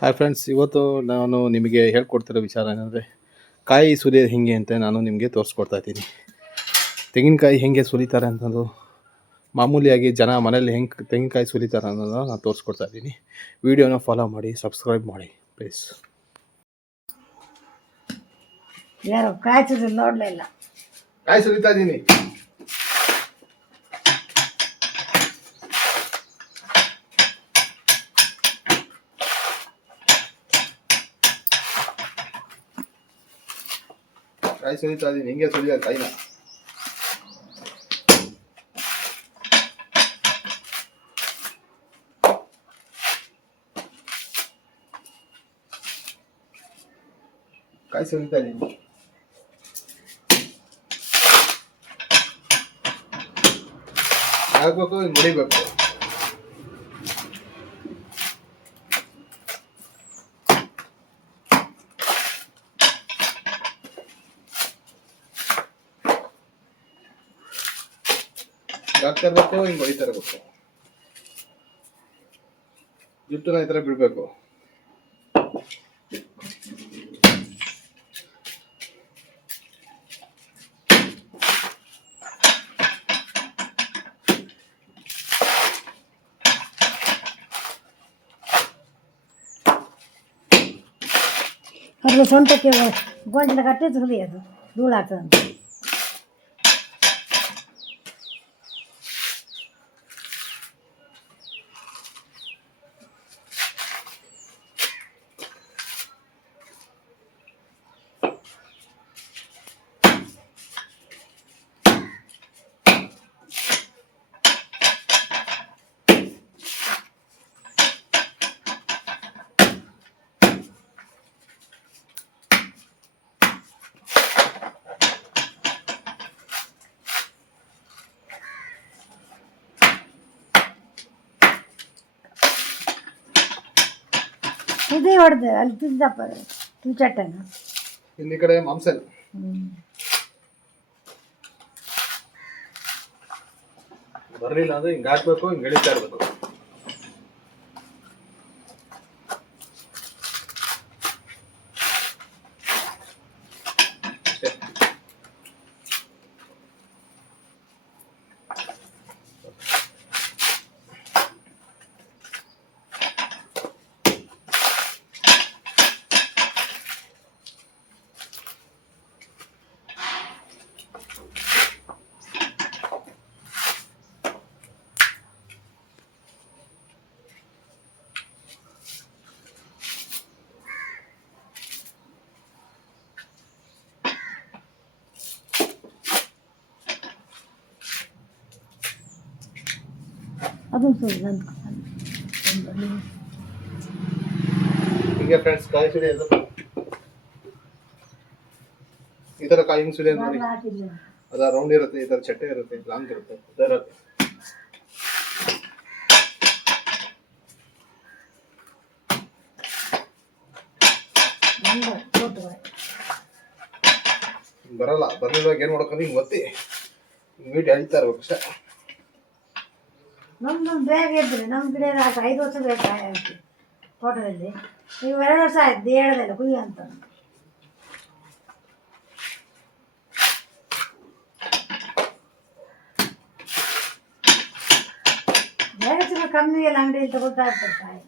Hi friends, ಇವತ್ತು ನಾನು ನಿಮಗೆ ಹೇಳ್ಕೊಡ್ತಿರೋ ವಿಚಾರ ಏನಂದರೆ ಕಾಯಿ ಸುಲಿಯೋದು ಹೇಗೆ ಅಂತ ನಾನು ನಿಮಗೆ ತೋರಿಸ್ಕೊಡ್ತಾ ಇದ್ದೀನಿ. ತೆಂಗಿನಕಾಯಿ ಹೇಗೆ ಸುಲಿತಾರೆ ಅಂತಂದು ಮಾಮೂಲಿಯಾಗಿ ಜನ ಮನೇಲಿ ಹೆಂಗೆ ತೆಂಗಿನಕಾಯಿ ಸುಲಿತಾರೆ ಅನ್ನೋದನ್ನು ನಾನು ತೋರಿಸ್ಕೊಡ್ತಾ ಇದ್ದೀನಿ. ವಿಡಿಯೋನ ಫಾಲೋ ಮಾಡಿ, ಸಬ್ಸ್ಕ್ರೈಬ್ ಮಾಡಿ ಪ್ಲೀಸ್. ಯಾರು ಕಾಯಿ ನೋಡಲಿಲ್ಲ. ಕಾಯಿ ಸುಲಿತಾ ಇದ್ದೀನಿ. ಕಾಯಿ ಸುಲಿತಾ ಇದ್ದೀನಿ. ಹಿಂಗೆ ಸುಲಿಯೋದು ಕಾಯಿನ. ಕಾಯಿ ಸುಲಿತಾ ಇದ್ದೀನಿ. ಹಾಕ್ಬೇಕು, ಹಿಂಗೆ ಮುಡಿಬೇಕು. ಹಾಕ್ತಾ ಇರ್ಬೇಕು, ಹಿಂಗೆ ಹೊಡಿತಾ ಇರಬೇಕು. ಜುಟ್ಟನ್ನ ಈ ಥರ ಬಿಡಬೇಕು. ಅದ್ರ ಸೊಂಟಕ್ಕೆ ಗೋಂಜಿನ ಕಟ್ಟಿ ಸುಲಿಯೋದು ಧೂಳಾಗ್ತದೆ ಅಂತ. ಇದೇ ಹೊಡೆದು ಅಲ್ಲಿ ತಿದ್ದಪ್ಪ ಚಟ್ಟನ ಇಲ್ಲಿ ಕಡೆ ಮಾಂಸ ಬರಲಿಲ್ಲ ಅಂದ್ರೆ ಹಿಂಗೆ ಹಾಕ್ಬೇಕು, ಹಿಂಗೆ ಎಳಿತಾ ಇರಬೇಕು. ಅದನ್ನು ಸುಳ್ಳು ಹೀಗೆ ಫ್ರೆಂಡ್ಸ್ ಕಾಯಿ ಸುಲಿಯೋದು. ಈ ಥರ ಕಾಯಿ ಹಿಂಗೆ ಸುಲಿಯೋದು ನೋಡಿ. ಅದ ರೌಂಡ್ ಇರುತ್ತೆ, ಈ ಥರ ಚಟ್ಟೆ ಇರುತ್ತೆ, ಲಾಂಗ್ ಇರುತ್ತೆ, ಇರುತ್ತೆ. ಬರಲ್ಲ, ಬರ್ಲಿಲ್ವಾಗ ಏನು ಮಾಡ್ಕೊಂಡು ಹಿಂಗೆ ಒತ್ತಿ ಹಿಂಗೆ ಮೀಟ್ ಎಳಿತಾ ಇರ್ಬೇಕು ಅಷ್ಟೇ. ನಮ್ದು ಬೇಗ ಇದ್ದರೆ ನಮ್ಮ ಗಿಡ 5 ವರ್ಷ ಬೇಕಾಗಿ ತೋಟದಲ್ಲಿ. ಈಗ 2 ವರ್ಷ ಆಯ್ತು ಹೇಳೋದಿಲ್ಲ ಕುಯ್ಯ ಅಂತ. ಬೇಗ ಸಿಗ ಕಮ್ಮಿ ಎಲ್ಲ ಅಂಗಡಿಯಲ್ಲಿ ತಗೊಳ್ತಾ ಇರ್ತಾರೆ ಕಾಯಿ.